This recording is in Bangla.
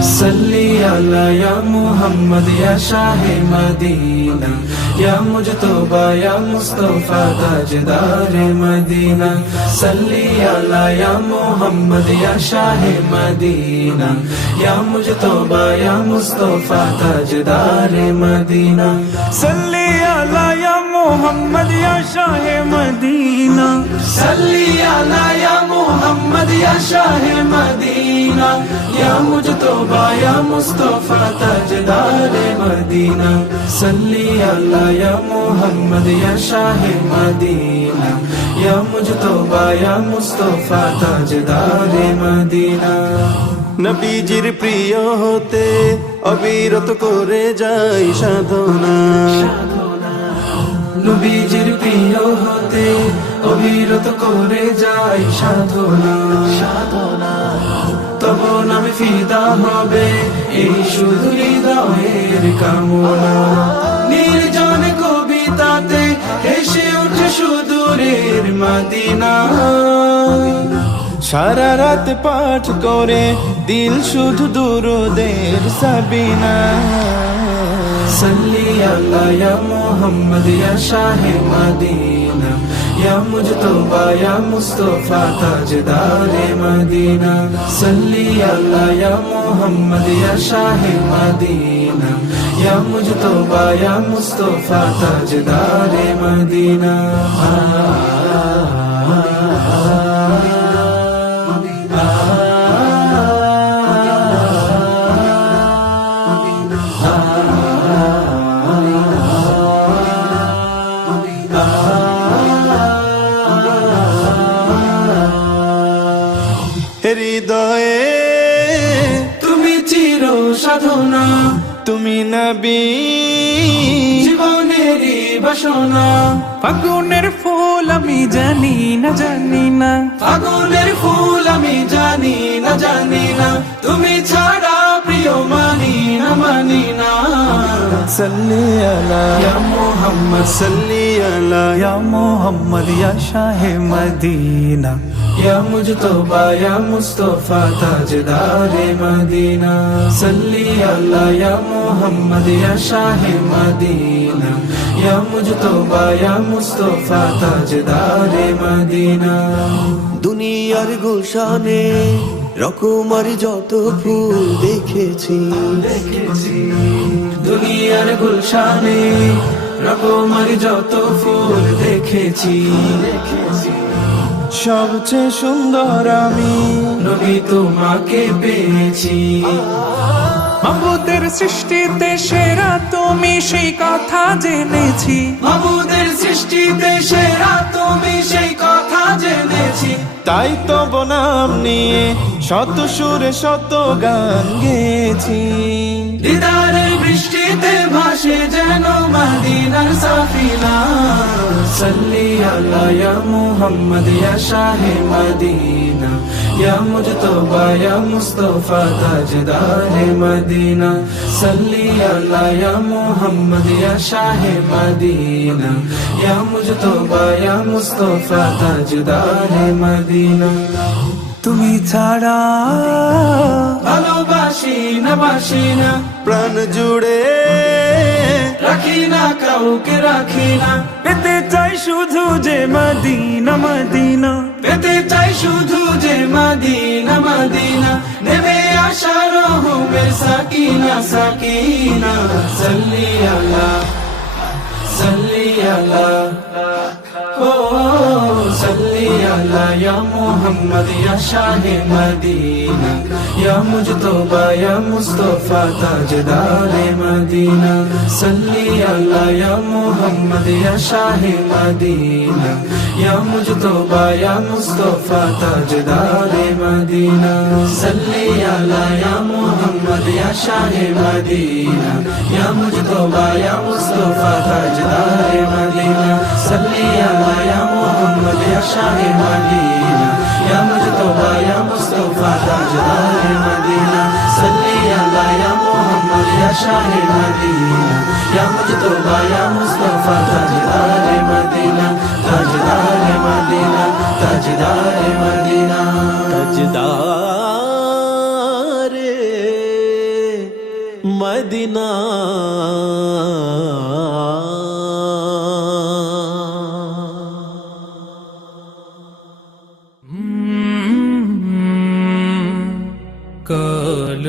सल्ली अला या मोहम्मद या शाहे मदीना, या मुजतबा या मुस्तफा ताजदारे मदीना। सल्ली अला या मोहम्मद या शाहे मदीना, या मुजतबा या मुस्तफा ताजदारे मदीना। सल्ली अला या मोहम्मद या शाहे मदीना, सल्ली अला या मोहम्मद या शाहे मदीना, या मुजतबा या मुस्तफा ताजदारे मदीना। सल्ली अला या मोहम्मद या शाहे मदीना, या मुजतबा या मुस्तफा ताजदारे मदीना। নবীজির প্রিয় হতে অবিরত করে যাই সাধনা, নবীজির প্রিয় হতে অবিরত করে যাই সাধনা। তব নামে ফিদা হবে এই শুধু হৃদয়ের কামনা। নির্জন কবিতাতে হেসে উঠে সুদূরের মদিনা। সারা রাত পাঠ করে দিল শুধু দুরুদের সাবিনা। सल्ली अला या मोहम्मद या शाहे मदीना, या मुजतबा या मुस्तफा ताजदारे मदीना। सल्ली अला या मोहम्मद या शाहे मदीना, या मुजतबा या मुस्तफा ताजदारे मदीना। হৃদয়ে তুমি চির সাধনা, তুমি নবী জীবনেরই বাসনা। ফাগুনের ফুল আমি জানি না জানি না, ফাগুনের ফুল আমি জানি না জানি না, তুমি ছাড়া প্রিয় মানি না মানি না। সল্লি আলা ইয়া মুহাম্মদ সল্লি আলা या मोहम्मद या शाहे मदीना। या मुजतबा या मुस्तफा ताजदारे मदीना। सल्ली अला या मोहम्मद या शाहे मदीना, या मुजतबा या मुस्तफा ताजदारे मदीना। দুনিয়ার গুলশানে রকমার যত ফুল দেখেছি, দুনিয়ার গুলশানে রকমার যত ফুল দেখেছি। সবচেয়ে সুন্দর আমি নবী তোমাকে পেয়েছি। মাবুদের সৃষ্টিতে সেরা তুমি সেই কথা জেনেছি, মাবুদের সৃষ্টিতে সেরা তুমি সেই কথা জেনেছি। তাই তো বনাম নিয়ে শত সুরে শত গান গেয়েছি। দিদারের বৃষ্টিতে ভাসে যেন মদিনার সাফিনা। সল্লি আলা ইয়া মুহাম্মদ ইয়া শাহে মদিনা, ইয়া মুজতবা ইয়া মুস্তফা তাজদারে মদিনা। সল্লি আলা ইয়া মুহাম্মদ ইয়া শাহে মদিনা, ইয়া মুজতবা ইয়া মুস্তফা তাজদারে মদিনা। তুমি ছাড়া ভালোবাসি না বাসি না, প্রাণ জুড়ে রাখি না কাউকে রাখি না। পেতে চাই শুধু যে মদিনা মদিনা, পেতে চাই শুধু যে মদিনা মদিনা। নেমে আসা রহমের সাকিনা সাকিনা। সল্লি আলা সল্লি আলা ও সল্লি আলা ইয়া মুহাম্মদ ইয়া শাহে মদিনা, ইয়া মুজতবা ইয়া মুস্তফা তাজদারে মদিনা। সল্লি আলা ইয়া মুহাম্মদ ইয়া শাহে মদিনা, ইয়া মুজতবা ইয়া মুস্তফা তাজদারে মদিনা। সল্লি আলা ইয়া মুহাম্মদ ইয়া শাহে মদিনা, ইয়া মুজতবা ইয়া মুস্তফা তাজদারে মদিনা। সল্লি আলা ইয়া মুহাম্মদ ইয়া শাহে মদিনা, ইয়া মুজতবা ইয়া মুস্তফা তাজদারে মদিনা। সল্লি আলা ইয়া মুহাম্মদ ইয়া শাহে মদিনা, ইয়া মুজতবা ইয়া মুস্তফা তাজদারে মদিনা। তাজদারে মদিনা, তাজদারে মদিনা। তাজদারে মদিনা। কাল